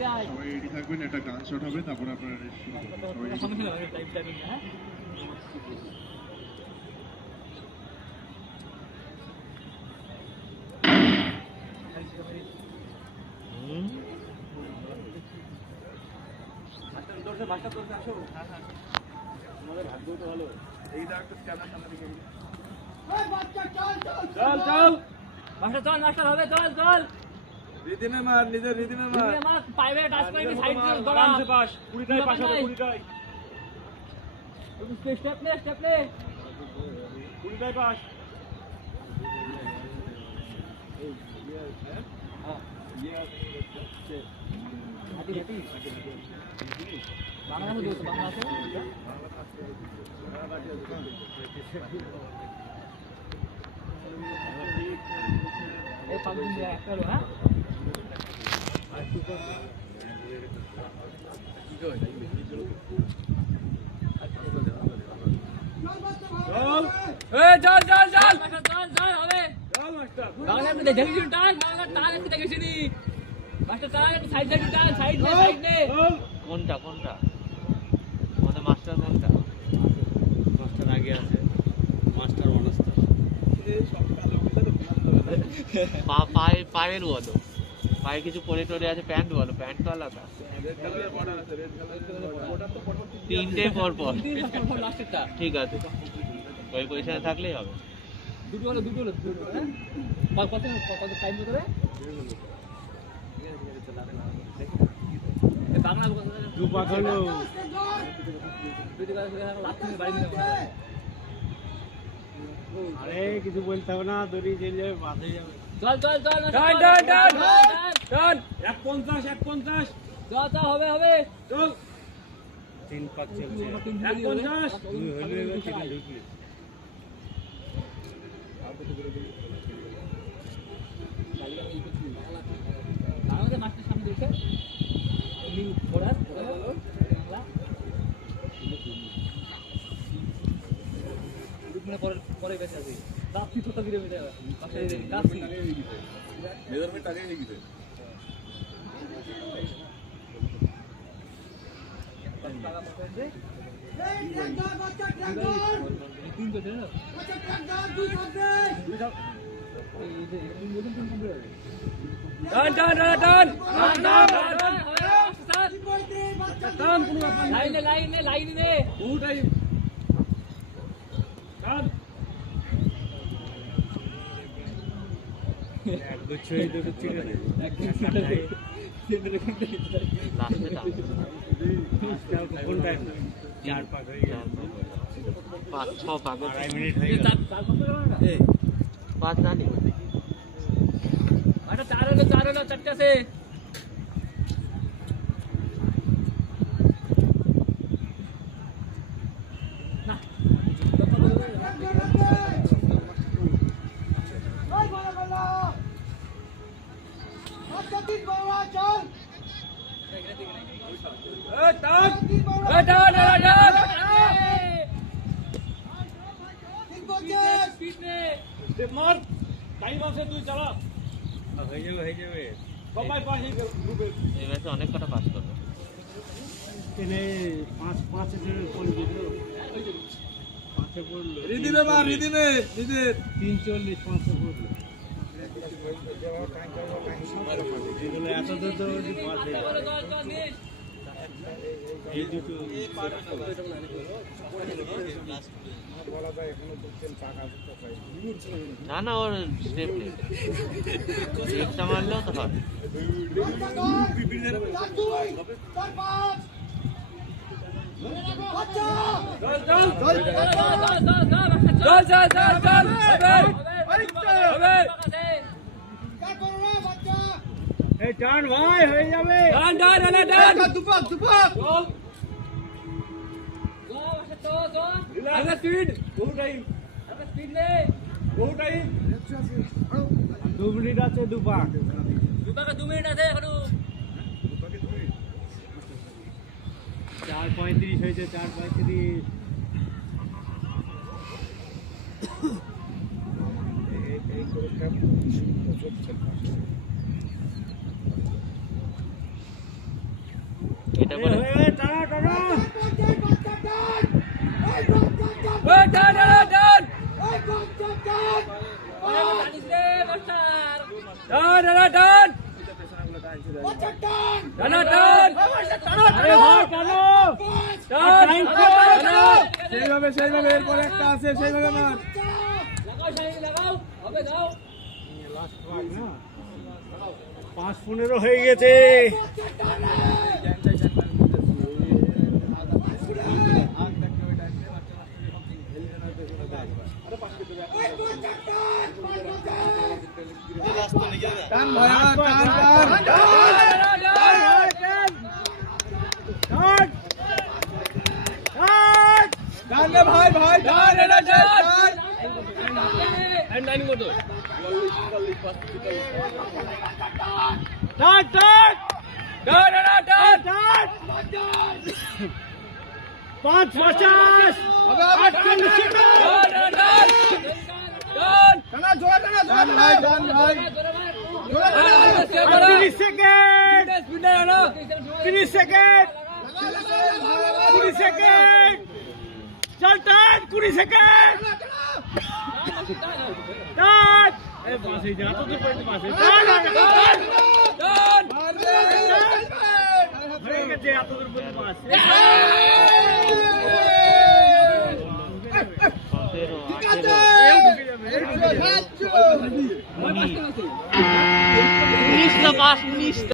সবাই রেডি থাকবেন, একটা গান শট হবে, তারপর আপনারা শুরু করবেন। রিদিমে মার, নিজের রিদিমে মার। পাইবে টাচ করে কি সাইড দিয়ে দড়া আরামসে পাস, 20টাই পাস হবে, 20টাই। স্টেপ নে 20টাই পাস। বাংলা দিও তো বাংলা আছে এই পাগল দিয়ে একটা হলো হ্যাঁ চল, চল হবে চল মাস্টার। বাংলা আপনি দেখেছি টান বাংলা টান আপনি দেখেছি নি মাস্টার টান একটু সাইড টান সাইড নে চল। কোনটা আমাদের মাস্টার কোনটা? মাস্টার আগে আছে, মাস্টার অনাস্টার। পায়ের বলো, পায়ে কিছু পরে টরে আছে, প্যান্ট বলো, প্যান্ট তো আলাদা। তিনটে পর লাস্টেরটা ঠিক আছে, ওই পজিশনে থাকলেই হবে। দুটো হলো হ্যাঁ কত টাইম ধরে বাংলা দুপা হলো আরে কিছু বলতে হবে না, দড়ি চলে যাবে, বাসে যাবে। চল টান 150 চল হবে চল। 3-5 চলছে, 150 তুই হলে এবার থেকে ঢুকলি। আমাদের মাস্টার সামনে দেখে পড়ার বাংলা পরে বেঁচে আছে কাপি তো তবে বেঁচে আছে পাশে কাপি মেজারমেন্ট আগে হয়ে গেছে। টাকা পাঠাইছে তিন তো দেন টান কোনো ব্যাপার না। লাইনে দুটাই টান। এক গুচ্ছই দুটো ছিল রে, লাস্টে কোনটা? 4 পাক হয়ে গেল, 5-6 পাক, 2.5 মিনিট হয়ে গেল। 5 জানি আচ্ছা চার হলো চারটে আছে স্টেপ মার, টাইম আছে, তুই চালা। হয়ে যাবে। সবাই পাশে গ্রুপে। এই ম্যাচে অনেক কটা পাস করবে। এখানে 5 এর পড়বে তো, 5 এ পড়লো। রিদিমে মার, রিদিমে নিজের 3:40 5 এ পড়লো। এগুলো এত দূর তো পাস হয়ে যাবে। এই দুটো না ওর স্টেপ নেই, স্টেপটা মারলেও তো হয়। এই টান ভাই হয়ে যাবে। বহু টাইম 2 মিনিট আছে, 2 পাক। 2 মিনিট আছে এখনো 4:35 হয়েছে, 4:35। এটা পরে টানা টানা ওই ডান ডান ডান টানিস রে মাস্টার ডান ডান ডান টানা টান আরে ভাই টানো টান সেইভাবে এরপরে একটা আছে সেইভাবে মার লাগাও শাহিন লাগাও হবে দাও লাস্ট ট্রাই না 5-15 হয়ে গেছে টান ভাই টান টান রে ভাই টান এটা টান এন্ড লাইন মতো টান টান ডান ডান ডান টান 5-50 হবে 48 সেকেন্ড ডান ডান ডান টানা জোরে টানা টান ভাই জোরে টানা 30 সেকেন্ড 30 সেকেন্ড 20 সেকেন্ড চল টান 20 সেকেন্ড টান এ পাশে যা তো তুই পাশে টান ডান হয়ে গেছে এত দূর পর্যন্ত পাশে